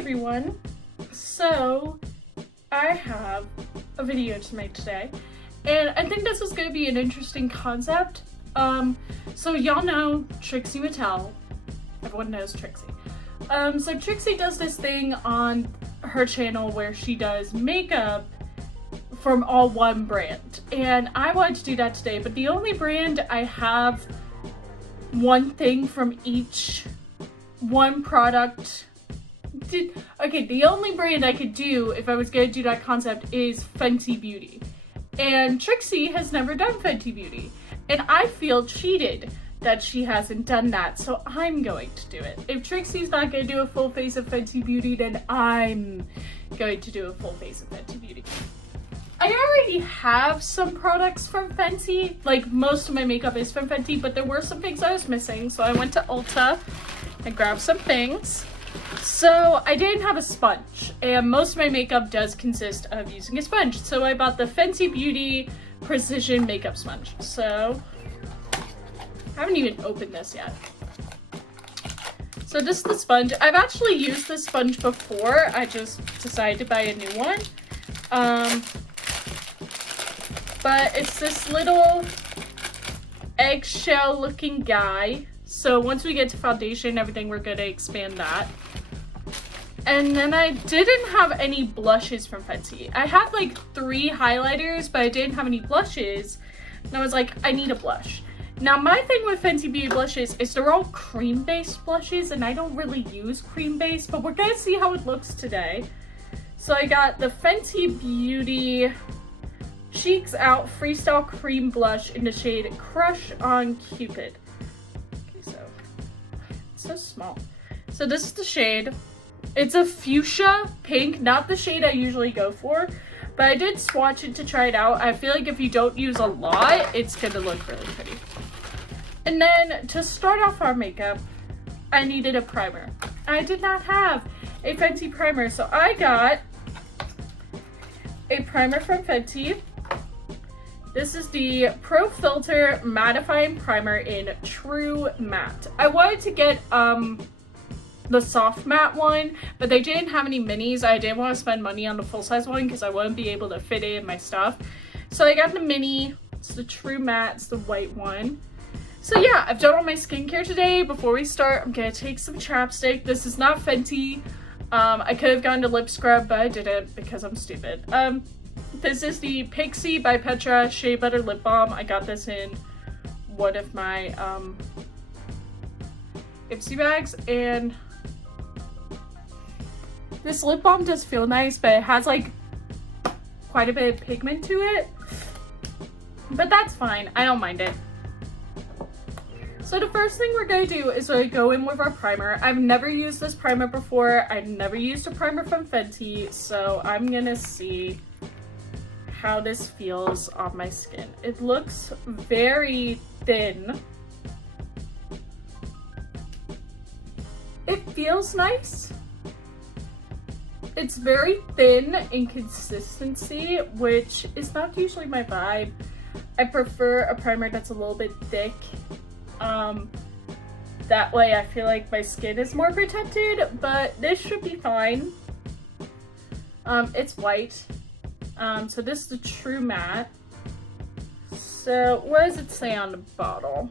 everyone. So I have a video to make today, and I think this is going to be an interesting concept. So y'all know Trixie Mattel. Everyone knows Trixie. So Trixie does this thing on her channel where she does makeup from all one brand, and I wanted to do that today, but the only brand I have one thing from each one product. Okay, the only brand I could do if I was going to do that concept is Fenty Beauty, and Trixie has never done Fenty Beauty, and I feel cheated that she hasn't done that, so I'm going to do it. If Trixie's not going to do a full face of Fenty Beauty, then I'm going to do a full face of Fenty Beauty. I already have some products from Fenty, like most of my makeup is from Fenty, but there were some things I was missing, so I went to Ulta and grabbed some things. So I didn't have a sponge, and most of my makeup does consist of using a sponge, so I bought the Fenty Beauty Precision Makeup Sponge. So I haven't even opened this yet. So this is the sponge. I've actually used this sponge before, I just decided to buy a new one. But it's this little eggshell looking guy. So once we get to foundation and everything, we're gonna expand that. And then I didn't have any blushes from Fenty. I had like 3 highlighters, but I didn't have any blushes. And I was like, I need a blush. Now my thing with Fenty Beauty blushes is they're all cream-based blushes, and I don't really use cream-based, but we're gonna see how it looks today. So I got the Fenty Beauty Cheeks Out Freestyle Cream Blush in the shade Crush on Cupid. Okay, so it's so small. So this is the shade. It's a fuchsia pink, not the shade I usually go for, but I did swatch it to try it out. I feel like if you don't use a lot, it's gonna look really pretty. And then to start off our makeup, I needed a primer. I did not have a Fenty primer, so I got a primer from Fenty. This is the Pro Filter Mattifying Primer in True Matte. I wanted to get the soft matte one, but they didn't have any minis. I didn't want to spend money on the full-size one because I wouldn't be able to fit it in my stuff. So I got the mini. It's the True Matte. It's the white one. So yeah, I've done all my skincare today. Before we start, I'm gonna take some chapstick. This is not Fenty. I could have gone to lip scrub, but I didn't because I'm stupid. This is the Pixie by Petra Shea Butter Lip Balm. I got this in one of my Ipsy bags, and this lip balm does feel nice, but it has like quite a bit of pigment to it. But that's fine, I don't mind it. So the first thing we're going to do is we go in with our primer. I've never used this primer before. I've never used a primer from Fenty, so I'm going to see how this feels on my skin. It looks very thin. It feels nice. It's very thin in consistency, which is not usually my vibe. I prefer a primer that's a little bit thick. That way I feel like my skin is more protected, but this should be fine. It's white. So this is the True Matte. So what does it say on the bottle?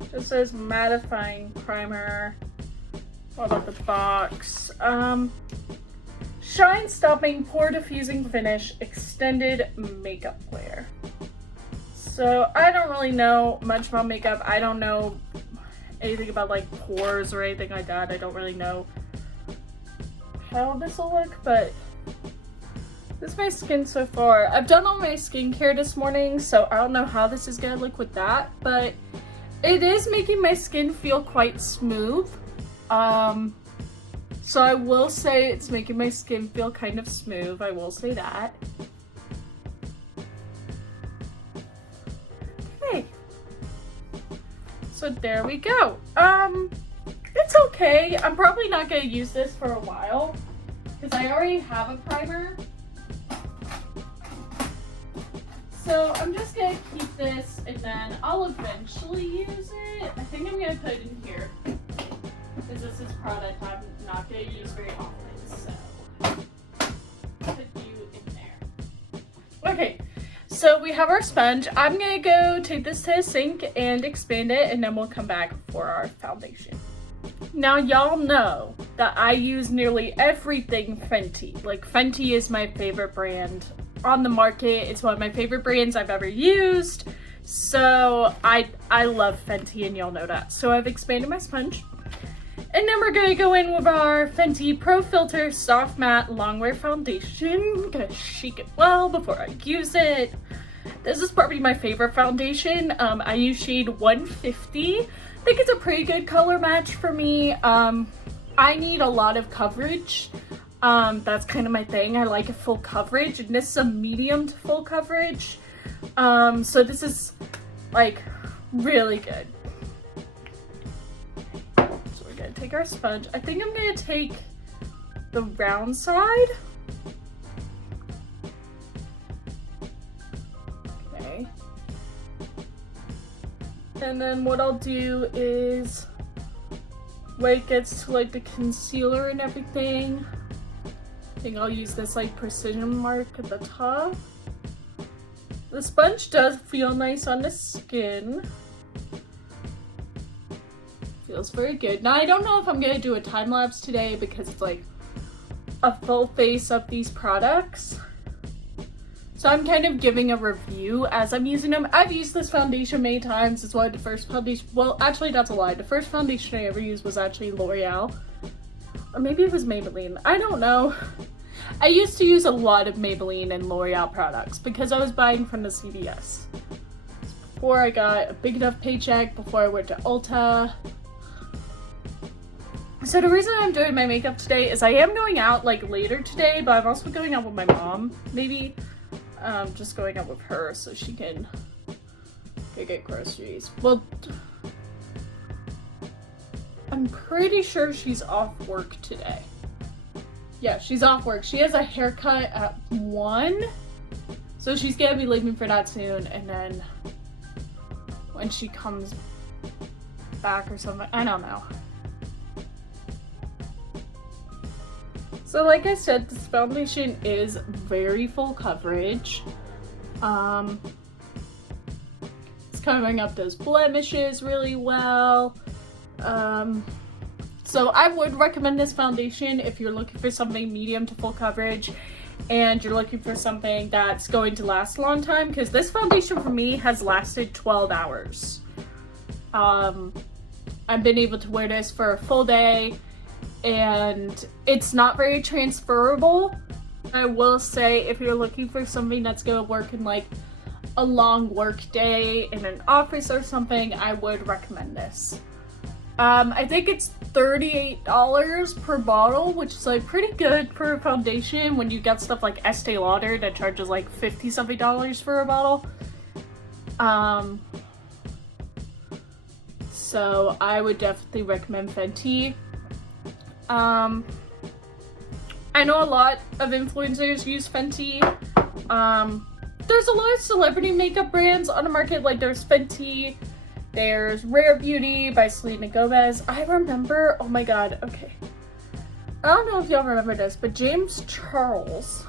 It just says mattifying primer. What about the box? Shine stopping, pore diffusing finish, extended makeup layer. So I don't really know much about makeup. I don't know anything about like pores or anything like that. I don't really know how this will look, but this is my skin so far. I've done all my skincare this morning, so I don't know how this is gonna look with that, but it is making my skin feel quite smooth. So I will say it's making my skin feel kind of smooth. I will say that. Okay. So there we go. It's okay. I'm probably not gonna use this for a while because I already have a primer. So I'm just gonna keep this, and then I'll eventually use it. I think I'm gonna put it in here because this is product I'm not going to use very often, so put you in there. Okay, so we have our sponge. I'm going to go take this to the sink and expand it, and then we'll come back for our foundation. Now, y'all know that I use nearly everything Fenty. Like, Fenty is my favorite brand on the market. It's one of my favorite brands I've ever used. So I love Fenty, and y'all know that. So I've expanded my sponge. And then we're going to go in with our Fenty Pro Filter Soft Matte Longwear Foundation. Gonna shake it well before I use it. This is probably my favorite foundation. I use shade 150. I think it's a pretty good color match for me. I need a lot of coverage. That's kind of my thing. I like a full coverage, and this is a medium to full coverage. So this is like really good. So we're gonna take our sponge. I think I'm gonna take the round side. Okay. And then what I'll do is, when it gets to like the concealer and everything, I think I'll use this like precision mark at the top. The sponge does feel nice on the skin. Feels very good. Now I don't know if I'm gonna do a time lapse today because it's like a full face of these products. So I'm kind of giving a review as I'm using them. I've used this foundation many times. It's one of the first foundation, well actually that's a lie. The first foundation I ever used was actually L'Oreal. Or maybe it was Maybelline. I don't know. I used to use a lot of Maybelline and L'Oreal products because I was buying from the CVS. Before I got a big enough paycheck, before I went to Ulta. So the reason I'm doing my makeup today is I am going out like later today, but I'm also going out with my mom, maybe. Just going out with her so she can go get groceries. Well, I'm pretty sure she's off work today. Yeah, she's off work. She has a haircut at 1. So she's gonna be leaving for that soon. And then when she comes back or something, I don't know. So like I said, this foundation is very full coverage. It's covering up those blemishes really well. So I would recommend this foundation if you're looking for something medium to full coverage and you're looking for something that's going to last a long time, because this foundation for me has lasted 12 hours. I've been able to wear this for a full day and it's not very transferable. I will say if you're looking for something that's going to work in like a long work day in an office or something, I would recommend this. I think it's $38 per bottle, which is like pretty good for a foundation when you get stuff like Estee Lauder that charges like $50-something for a bottle. So I would definitely recommend Fenty. I know a lot of influencers use Fenty. There's a lot of celebrity makeup brands on the market, like there's Fenty. There's Rare Beauty by Selena Gomez. I remember, oh my god, okay. I don't know if y'all remember this, but James Charles,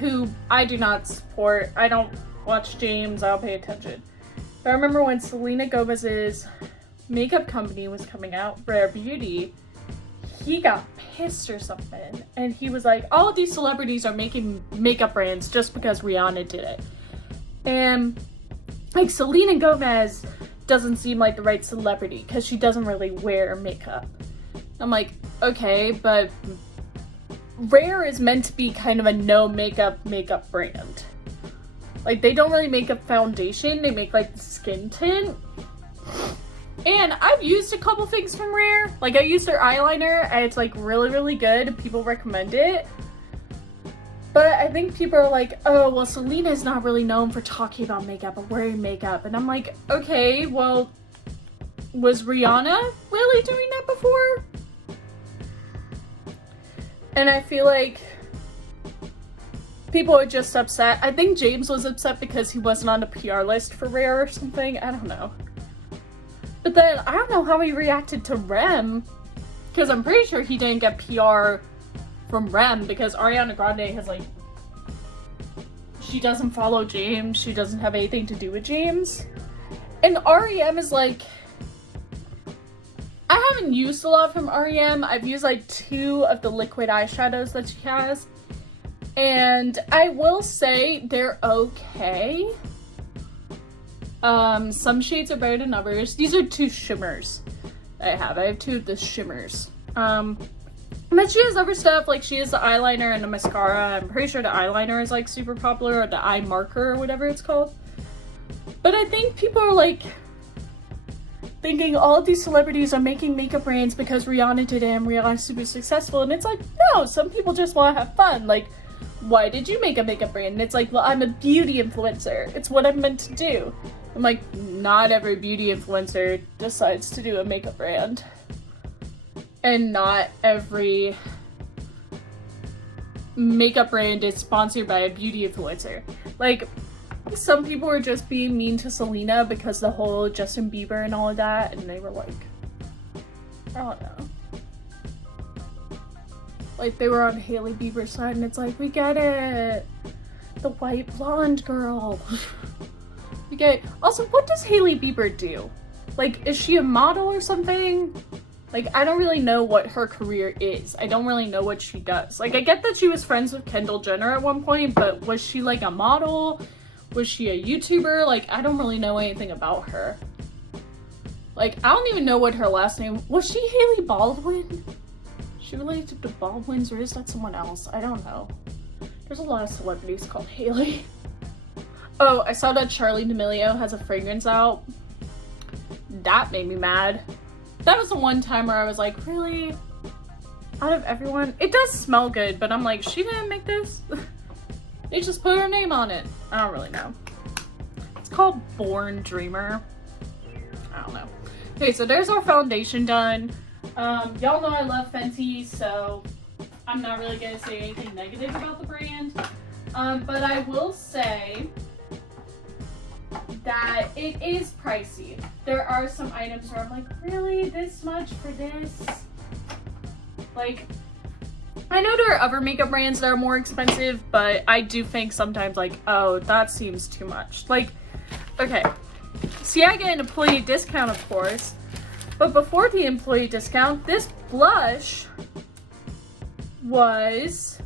who I do not support, I don't watch James, I don't pay attention. But I remember when Selena Gomez's makeup company was coming out, Rare Beauty, he got pissed or something. And he was like, all of these celebrities are making makeup brands just because Rihanna did it. And like Selena Gomez doesn't seem like the right celebrity because she doesn't really wear makeup. I'm like, okay, but Rare is meant to be kind of a no makeup brand. Like they don't really make a foundation, they make like the skin tint. And I've used a couple things from Rare. Like I used their eyeliner and it's like really, really good. People recommend it. But I think people are like, oh, well, Selena's not really known for talking about makeup or wearing makeup. And I'm like, okay, well, was Rihanna really doing that before? And I feel like people are just upset. I think James was upset because he wasn't on the PR list for Rare or something. I don't know. But then I don't know how he reacted to Rem because I'm pretty sure he didn't get PR from Rem, because Ariana Grande has like, she doesn't follow James, she doesn't have anything to do with James. And REM is like, I haven't used a lot from REM. I've used like 2 of the liquid eyeshadows that she has. And I will say they're okay. Some shades are better than others. These are 2 shimmers that I have. I have 2 of the shimmers. But she has other stuff, like she has the eyeliner and the mascara. I'm pretty sure the eyeliner is like super popular, or the eye marker or whatever it's called. But I think people are like thinking all of these celebrities are making makeup brands because Rihanna did it and Rihanna's super successful. And it's like, no, some people just want to have fun. Like, why did you make a makeup brand? And it's like, well, I'm a beauty influencer. It's what I'm meant to do. I'm like, not every beauty influencer decides to do a makeup brand. And not every makeup brand is sponsored by a beauty influencer. Like, some people were just being mean to Selena because the whole Justin Bieber and all of that, and they were like, I don't know. Like, they were on Hailey Bieber's side, and it's like, we get it. The white blonde girl. We get it. Also, what does Hailey Bieber do? Like, is she a model or something? Like, I don't really know what her career is. I don't really know what she does. Like, I get that she was friends with Kendall Jenner at one point, but was she like a model? Was she a YouTuber? Like, I don't really know anything about her. Like, I don't even know what her last name was. She Hailey Baldwin? She related to Baldwins, or is that someone else? I don't know. There's a lot of celebrities called Hailey. Oh, I saw that Charli D'Amelio has a fragrance out. That made me mad. That was the one time where I was like, really? Out of everyone? It does smell good, but I'm like, she didn't make this? They just put her name on it. I don't really know. It's called Born Dreamer. I don't know. Okay, so there's our foundation done. Y'all know I love Fenty, so I'm not really gonna say anything negative about the brand. But I will say that it is pricey. There are some items where I'm like, really? This much for this? Like, I know there are other makeup brands that are more expensive, but I do think sometimes like, oh, that seems too much. Like, okay, see, I get an employee discount, of course, but before the employee discount, this blush was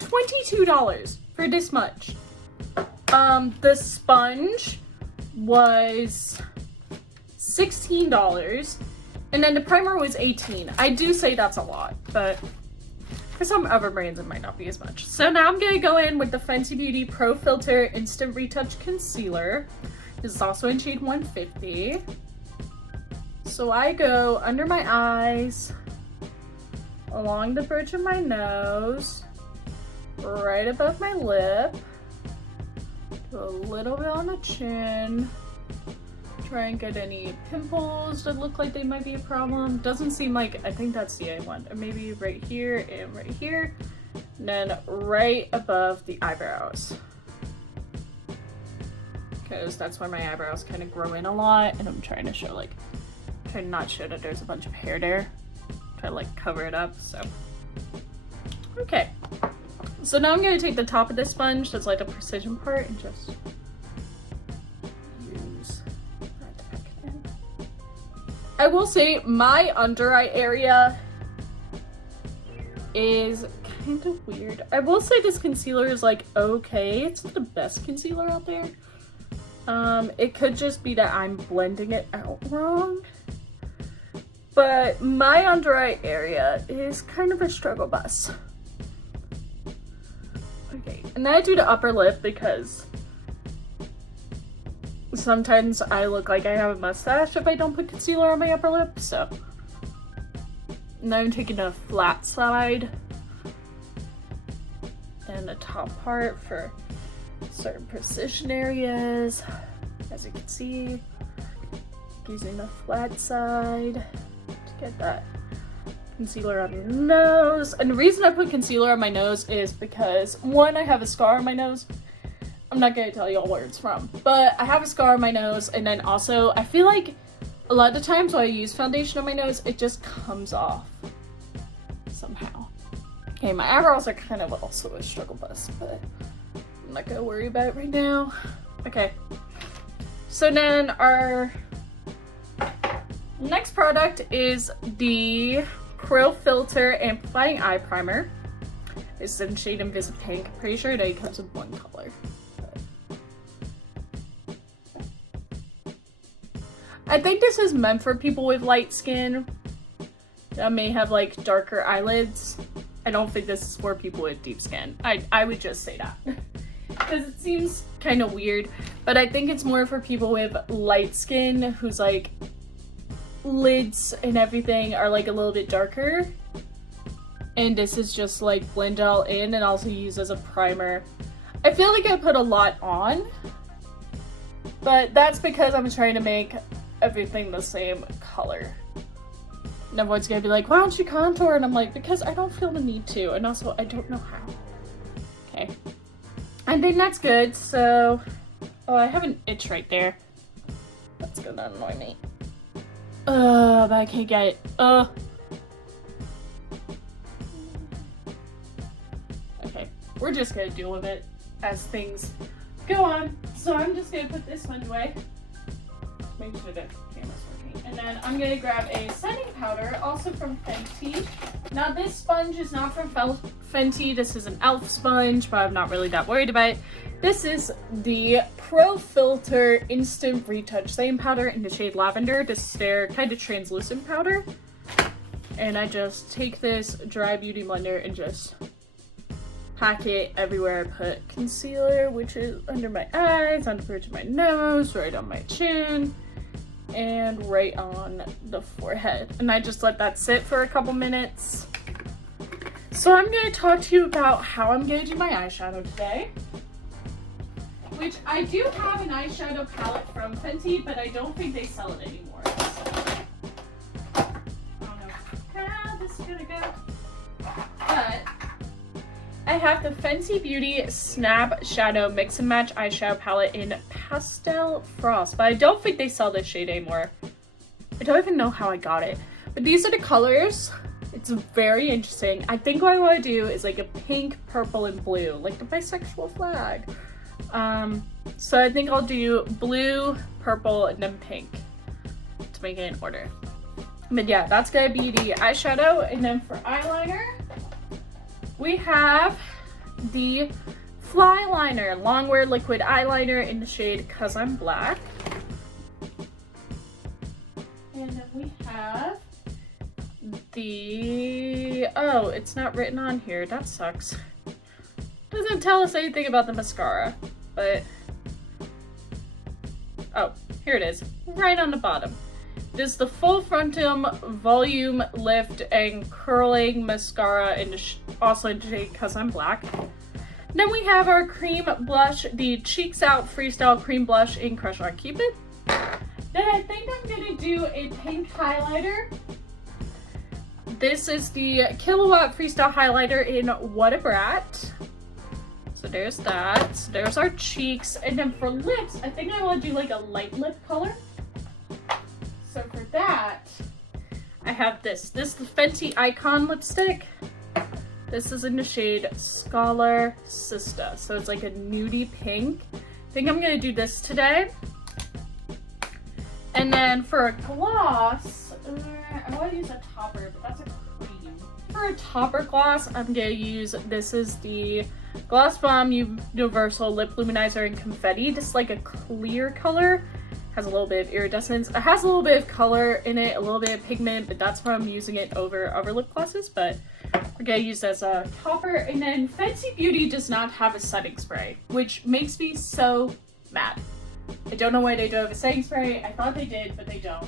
$22 for this much. The sponge was $16, and then the primer was $18. I do say that's a lot, but for some other brands it might not be as much. So now I'm gonna go in with the Fenty Beauty Pro Filter Instant Retouch Concealer. This is also in shade 150. So I go under my eyes, along the bridge of my nose, right above my lip, do a little bit on the chin, try and get any pimples that look like they might be a problem. Doesn't seem like, I think that's the one. Or maybe right here and right here. And then right above the eyebrows. Because that's where my eyebrows kind of grow in a lot. And I'm trying to show like, trying to not show that there's a bunch of hair there. Try to like cover it up, so. Okay. So now I'm going to take the top of this sponge, that's like the precision part, and just use that to pack it in. I will say my under eye area is kind of weird. I will say this concealer is like okay. It's not the best concealer out there. It could just be that I'm blending it out wrong. But my under eye area is kind of a struggle bus. Okay, and then I do the upper lip because sometimes I look like I have a mustache if I don't put concealer on my upper lip, so. And then I'm taking a flat side and the top part for certain precision areas. As you can see, using the flat side to get that concealer on your nose. And the reason I put concealer on my nose is because, one, I have a scar on my nose. I'm not gonna tell y'all where it's from, but I have a scar on my nose, and then also I feel like a lot of the times when I use foundation on my nose, it just comes off. somehow. Okay, my eyebrows are kind of also a struggle bus, but I'm not gonna worry about it right now. Okay, so then our next product is the Pro Filter Amplifying Eye Primer. It's in shade Invisible Pink. Pretty sure it only comes in one color. I think this is meant for people with light skin that may have like darker eyelids. I don't think this is for people with deep skin. I would just say that because it seems kind of weird, but I think it's more for people with light skin whose like lids and everything are like a little bit darker, and this is just like blend all in and also use as a primer. I feel like I put a lot on, but that's because I'm trying to make everything the same color. And everyone's gonna be like, why don't you contour? And I'm like, because I don't feel the need to, and also I don't know how. Okay, I think that's good. So, oh, I have an itch right there. That's gonna annoy me. But I can't get it. Okay, we're just gonna deal with it as things go on. So I'm just gonna put this one away. Make sure the camera's working. And then I'm gonna grab a setting powder, also from Fenty. Now this sponge is not from Fenty. This is an e.l.f. sponge, but I'm not really that worried about it. This is the Pro Filter Instant Retouch Setting Powder in the shade Lavender. This is their kind of translucent powder. And I just take this dry beauty blender and just pack it everywhere I put concealer, which is under my eyes, on the bridge of my nose, right on my chin, and right on the forehead. And I just let that sit for a couple minutes. So I'm going to talk to you about how I'm going to do my eyeshadow today. Which I do have an eyeshadow palette from Fenty, but I don't think they sell it anymore. So I don't know how this is gonna go. But I have the Fenty Beauty Snap Shadow Mix and Match eyeshadow palette in Pastel Frost, but I don't think they sell this shade anymore. I don't even know how I got it. But these are the colors. It's very interesting. I think what I want to do is like a pink, purple, and blue, like the bisexual flag. So I think I'll do blue, purple, and then pink to make it in order. But yeah, that's gonna be the eyeshadow. And then for eyeliner, we have the Fly Liner Longwear Liquid Eyeliner in the shade Cause I'm Black. And then we have the, oh, it's not written on here. That sucks. Doesn't tell us anything about the mascara, but oh, here it is, right on the bottom. This is the Full Frontum Volume Lift and Curling Mascara, and also in the shade Cause I'm Black. Then we have our cream blush, the Cheeks Out Freestyle Cream Blush in Crush on Cupid. Then I think I'm gonna do a pink highlighter. This is the Kilowatt Freestyle Highlighter in What a Brat. So there's that. So there's our cheeks. And then for lips, I think I want to do like a light lip color. So for that, I have this. This is the Fenty Icon lipstick. This is in the shade Scholar Sista. So it's like a nudie pink. I think I'm going to do this today. And then for a gloss, I want to use a topper, but that's a cream. For a topper gloss, I'm going to use, this is the Gloss Bomb Universal Lip Luminizer in Confetti. This is like a clear color. Has a little bit of iridescence. It has a little bit of color in it, a little bit of pigment, but that's why I'm using it over other lip glosses. But we're going to use as a topper. And then Fenty Beauty does not have a setting spray, which makes me so mad. I don't know why they don't have a setting spray. I thought they did, but they don't.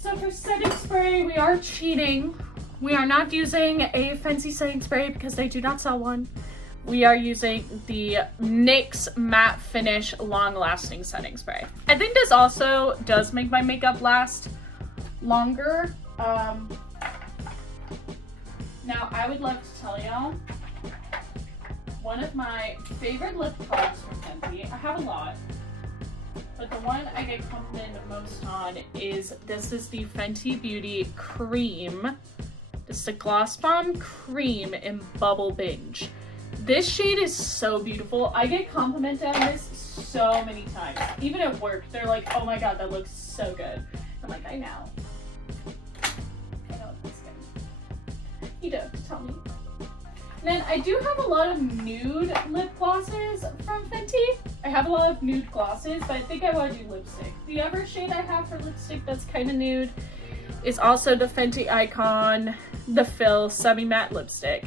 So for setting spray, we are cheating. We are not using a Fenty setting spray because they do not sell one. We are using the NYX Matte Finish Long Lasting Setting Spray. I think this also does make my makeup last longer. Now, I would love to tell y'all, one of my favorite lip colors from Fenty, I have a lot, but the one I get complimented the most on is, this is the Fenty Beauty Cream This is the Gloss Bomb Cream in Bubble Binge. This shade is so beautiful. I get complimented on this so many times. Even at work, they're like, oh my god, that looks so good. I'm like, I know. I know it looks good. You don't have to tell me. And then I do have a lot of nude lip glosses from Fenty. I have a lot of nude glosses, but I think I want to do lipstick. The other shade I have for lipstick that's kind of nude is also the Fenty Icon The Fill Semi Matte Lipstick.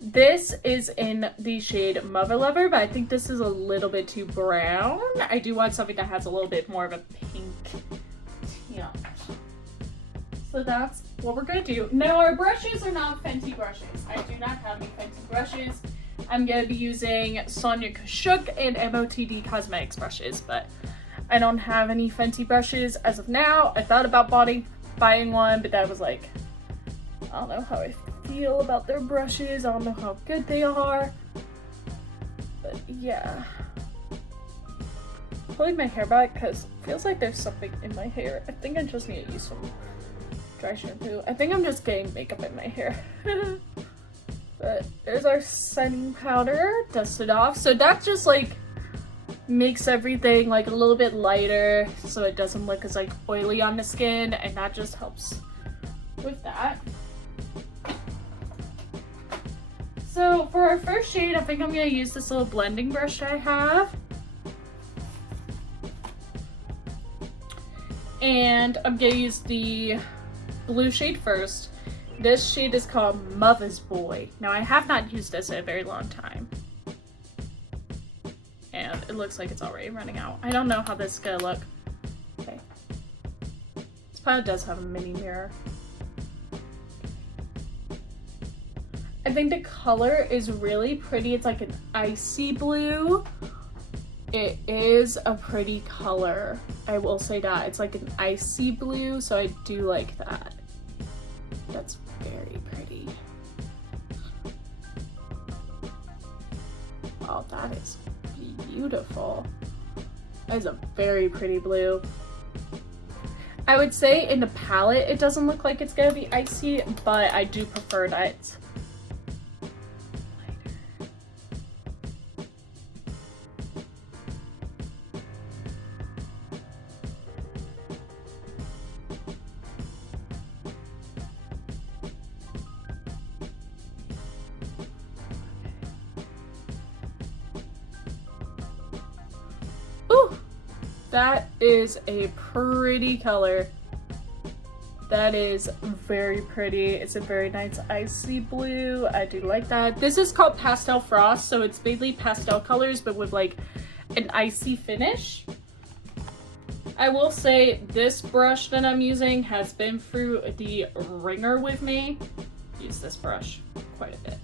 This is in the shade Mother Lover, but I think this is a little bit too brown. I do want something that has a little bit more of a pink tint. So that's what we're gonna do. Now our brushes are not Fenty brushes. I do not have any Fenty brushes. I'm gonna be using Sonia Kashuk and MOTD Cosmetics brushes, but I don't have any Fenty brushes as of now. I thought about buying one, but that was like, I don't know how I feel about their brushes. I don't know how good they are. But yeah. Pulling my hair back because it feels like there's something in my hair. I think I just need to use some dry shampoo. I think I'm just getting makeup in my hair. But there's our setting powder. Dust it off. So that just like makes everything like a little bit lighter so it doesn't look as like oily on the skin, and that just helps with that. So for our first shade, I think I'm going to use this little blending brush I have. And I'm going to use the blue shade first. This shade is called Mother's Boy. Now I have not used this in a very long time. And it looks like it's already running out. I don't know how this is going to look. Okay. This probably does have a mini mirror. I think the color is really pretty. It's like an icy blue. It is a pretty color. I will say that. It's like an icy blue, so I do like that. That's very pretty. Oh, that is beautiful. That is a very pretty blue. I would say in the palette, it doesn't look like it's gonna be icy, but I do prefer that it's that is a pretty color. That is very pretty. It's a very nice icy blue. I do like that. This is called Pastel Frost, so it's mainly pastel colors, but with like an icy finish. I will say this brush that I'm using has been through the ringer with me. Use this brush quite a bit.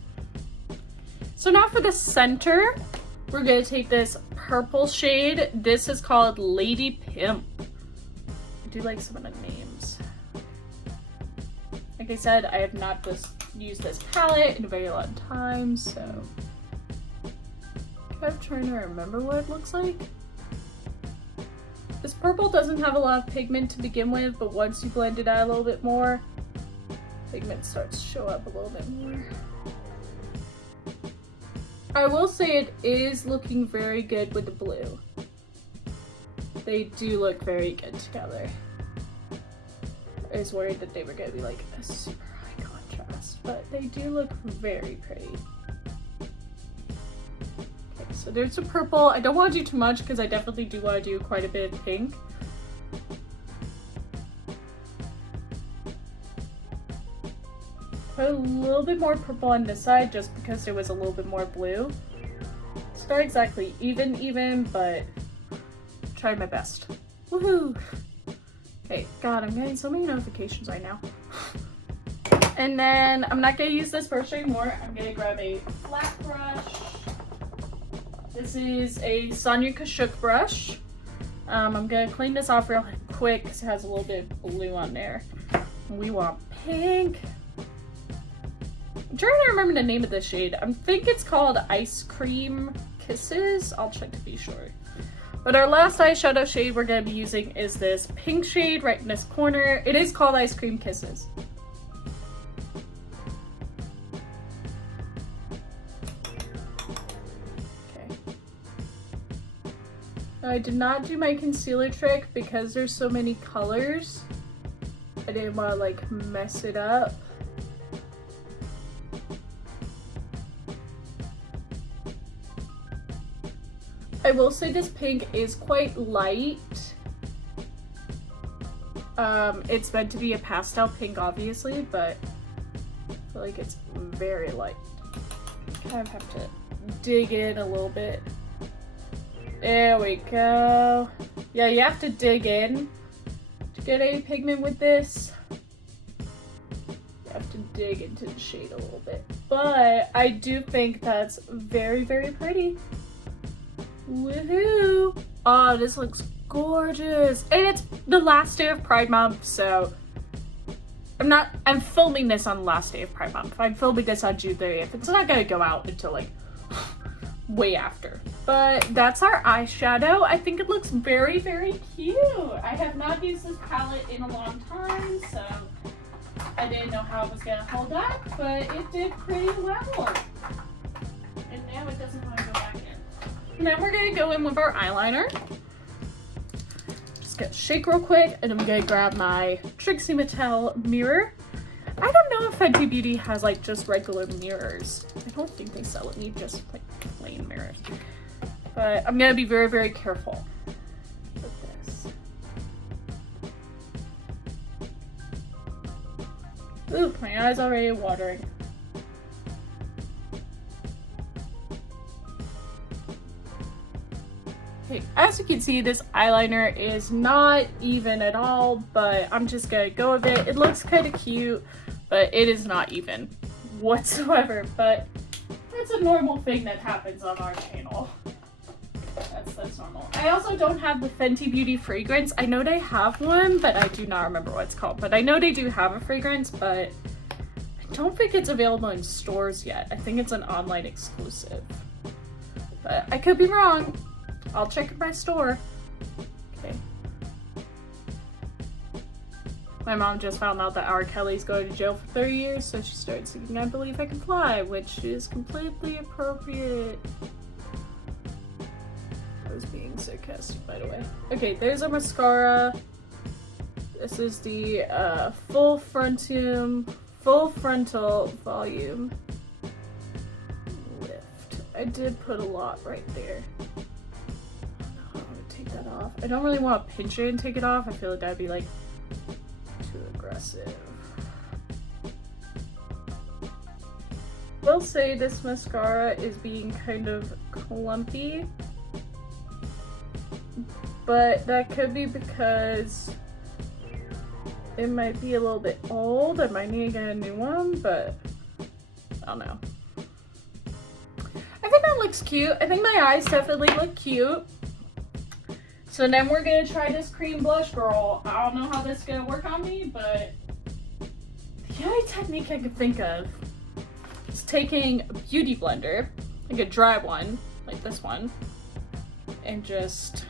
So now for the center, we're gonna take this purple shade. This is called Lady Pimp. I do like some of the names. Like I said, I have not just used this palette in a very long time, so I'm trying to remember what it looks like. This purple doesn't have a lot of pigment to begin with, but once you blend it out a little bit more, pigment starts to show up a little bit more. I will say it is looking very good with the blue. They do look very good together. I was worried that they were going to be like a super high contrast, but they do look very pretty. Okay, so there's the purple. I don't want to do too much because I definitely do want to do quite a bit of pink. Put a little bit more purple on this side just because there was a little bit more blue. It's not exactly even, but tried my best. Woohoo! Okay, God, I'm getting so many notifications right now. And then I'm not gonna use this brush anymore. I'm gonna grab a flat brush. This is a Sonia Kashuk brush. I'm gonna clean this off real quick because it has a little bit of blue on there. We want pink. I'm trying to remember the name of this shade. I think it's called Ice Cream Kisses. I'll check to be sure. But our last eyeshadow shade we're going to be using is this pink shade right in this corner. It is called Ice Cream Kisses. I did not do my concealer trick because there's so many colors. I didn't want to like mess it up. I will say this pink is quite light. It's meant to be a pastel pink, obviously, but I feel like it's very light. Kind of have to dig in a little bit. There we go. Yeah, you have to dig in to get any pigment with this. You have to dig into the shade a little bit. But I do think that's very, very pretty. Woohoo! Oh, this looks gorgeous. And it's the last day of Pride Month, so I'm filming this on the last day of Pride Month. I'm filming this on June 30th. It's not gonna go out until like way after. But that's our eyeshadow. I think it looks very, very cute. I have not used this palette in a long time, so I didn't know how it was gonna hold up, but it did pretty well. And now it doesn't want to go back in. Now we're gonna go in with our eyeliner. Just gonna shake real quick, and I'm gonna grab my Trixie Mattel mirror. I don't know if Fenty Beauty has like just regular mirrors. I don't think they sell any just like plain mirrors. But I'm gonna be very, very careful with this. Ooh, my eyes already watering. Okay, as you can see, this eyeliner is not even at all, but I'm just gonna go with it. It looks kind of cute, but it is not even whatsoever. But that's a normal thing that happens on our channel. That's normal. I also don't have the Fenty Beauty fragrance. I know they have one, but I do not remember what it's called. But I know they do have a fragrance, but I don't think it's available in stores yet. I think it's an online exclusive. But I could be wrong. I'll check in my store. Okay. My mom just found out that R. Kelly's going to jail for 30 years, so she started singing I Believe I Can Fly, which is completely appropriate. I was being sarcastic, by the way. Okay, there's our mascara. This is the full frontal volume lift. I did put a lot right there. I'm gonna take that off. I don't really want to pinch it and take it off. I feel like that'd be like too aggressive. I will say this mascara is being kind of clumpy, but that could be because it might be a little bit old. I might need to get a new one, but I don't know. I think that looks cute. I think my eyes definitely look cute. So then we're gonna try this cream blush, girl. I don't know how this is gonna work on me, but the only technique I could think of is taking a beauty blender, like a dry one, like this one, and just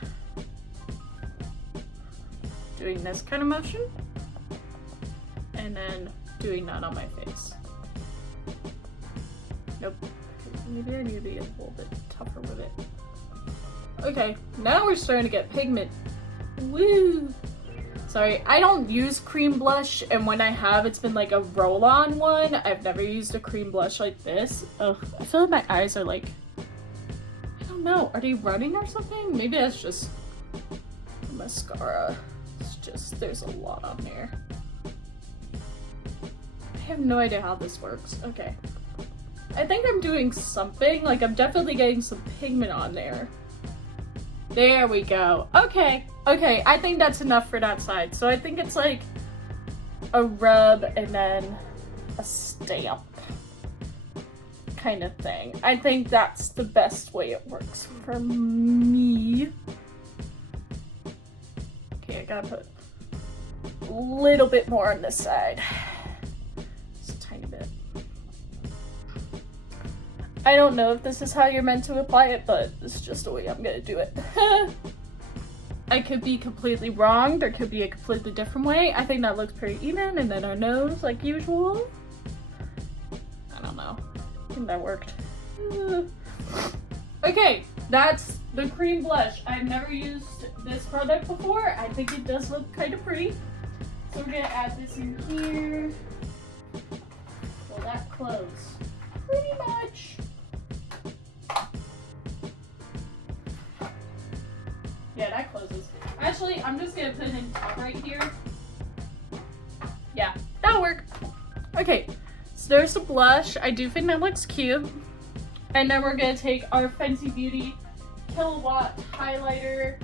doing this kind of motion, and then doing that on my face. Nope. Okay, maybe I need to be a little bit tougher with it. Okay, now we're starting to get pigment. Woo! Sorry, I don't use cream blush, and when I have, it's been like a roll-on one. I've never used a cream blush like this. Ugh, I feel like my eyes are like, I don't know, are they running or something? Maybe that's just mascara. It's just, there's a lot on there. I have no idea how this works. Okay. I think I'm doing something, like I'm definitely getting some pigment on there. There we go. Okay, okay, I think that's enough for that side. So I think it's like a rub and then a stamp kind of thing. I think that's the best way it works for me. Okay, I gotta put a little bit more on this side. Just a tiny bit. I don't know if this is how you're meant to apply it, but it's just the way I'm gonna do it. I could be completely wrong. There could be a completely different way. I think that looks pretty even, and then our nose, like usual. I don't know. I think that worked. Okay, that's the cream blush. I've never used this product before. I think it does look kind of pretty. So we're gonna add this in here. Will that close? Pretty much. Yeah, that closes. Actually, I'm just gonna put it in top right here. Yeah, that'll work. Okay, so there's the blush. I do think that looks cute. And then we're gonna take our Fenty Beauty Kilowatt highlighter.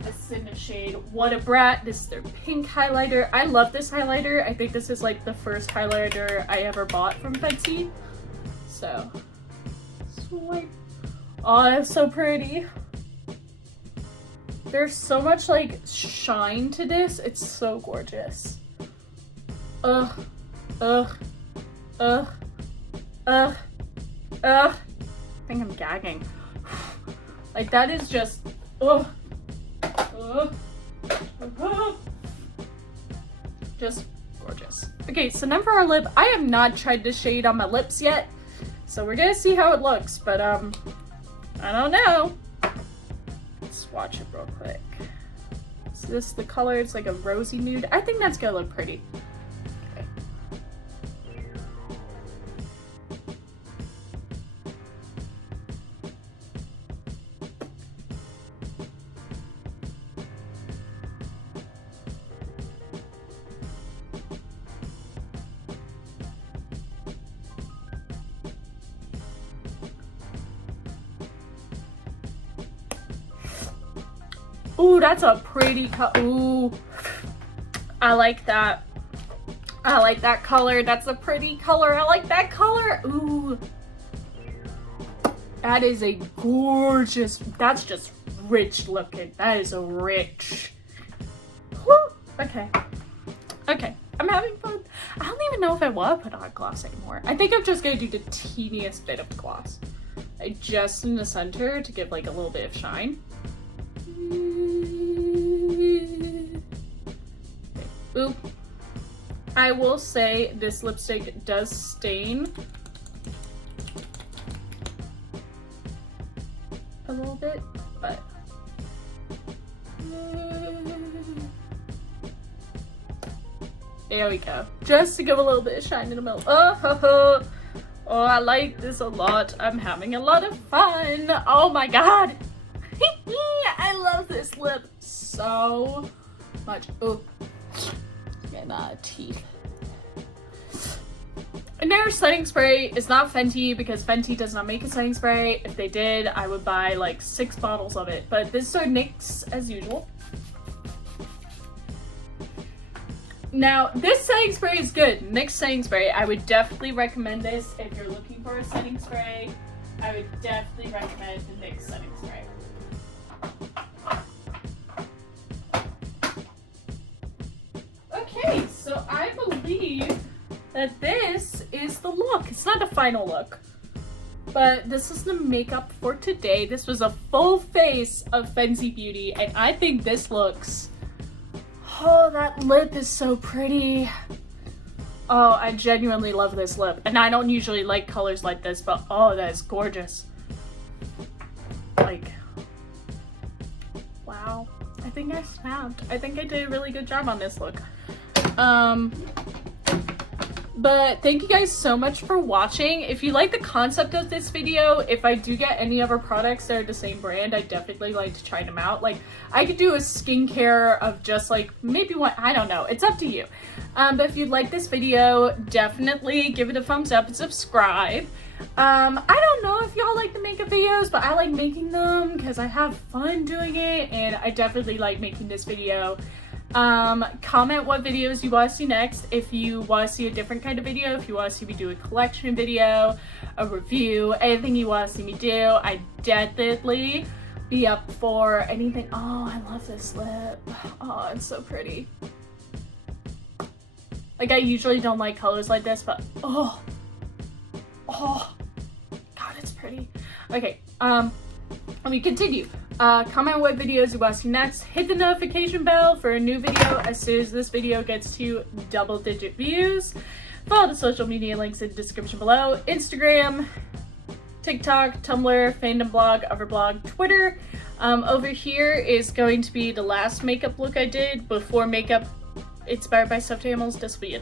This is in the shade What a Brat. This is their pink highlighter. I love this highlighter. I think this is like the first highlighter I ever bought from Fenty. So, swipe. Oh, that's so pretty. There's so much like shine to this. It's so gorgeous. Ugh. Ugh. Ugh. Ugh. Ugh. I think I'm gagging. Like that is just ugh. Ugh. Ugh. Just gorgeous. Okay, so then for our lip, I have not tried this shade on my lips yet. So we're gonna see how it looks, but I don't know. Swatch it real quick. Is this the color? It's like a rosy nude. I think that's gonna look pretty. Okay. Ooh, that's a pretty color. Ooh, I like that. I like that color. That's a pretty color. I like that color. Ooh, that is a gorgeous. That's just rich looking. That is a rich. Woo. Okay. Okay. I'm having fun. I don't even know if I want to put on gloss anymore. I think I'm just gonna do the teeniest bit of gloss, like just in the center to give like a little bit of shine. Oop. I will say this lipstick does stain a little bit, but there we go. Just to give a little bit of shine in the middle. Oh, I like this a lot. I'm having a lot of fun. Oh my god. I love this lip so much. Oh, getting out of teeth. And their setting spray is not Fenty because Fenty does not make a setting spray. If they did, I would buy like 6 bottles of it. But this is our NYX as usual. Now, this setting spray is good. NYX setting spray. I would definitely recommend this if you're looking for a setting spray. I would definitely recommend the NYX setting spray. Okay, so I believe that this is the look. It's not the final look, but this is the makeup for today. This was a full face of Fenty Beauty, and I think this looks... Oh, that lip is so pretty. Oh, I genuinely love this lip, and I don't usually like colors like this, but oh, that is gorgeous. Like, wow. I think I snapped. I think I did a really good job on this look. But thank you guys so much for watching. If you like the concept of this video, if I do get any other products that are the same brand, I definitely like to try them out. Like, I could do a skincare of just like maybe one, I don't know, it's up to you. But if you like this video, definitely give it a thumbs up and subscribe. I don't know if y'all like the makeup videos, but I like making them because I have fun doing it, and I definitely like making this video. Comment what videos you want to see next. If you want to see a different kind of video, if you want to see me do a collection video, a review, anything you want to see me do, I definitely be up for anything. Oh, I love this lip. Oh, it's so pretty. Like, I usually don't like colors like this, but oh, God, it's pretty. Okay, let me continue. Comment what videos you want to see next. Hit the notification bell for a new video as soon as this video gets to double-digit views. Follow the social media links in the description below. Instagram, TikTok, Tumblr, fandom blog, Overblog, Twitter. Over here is going to be the last makeup look I did before makeup inspired by stuffed animals. This will be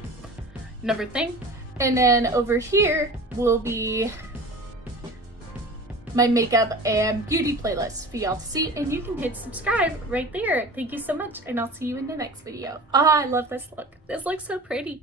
another thing. And then over here will be my makeup and beauty playlist for y'all to see, and you can hit subscribe right there. Thank you so much, and I'll see you in the next video. Oh, I love this look. This looks so pretty.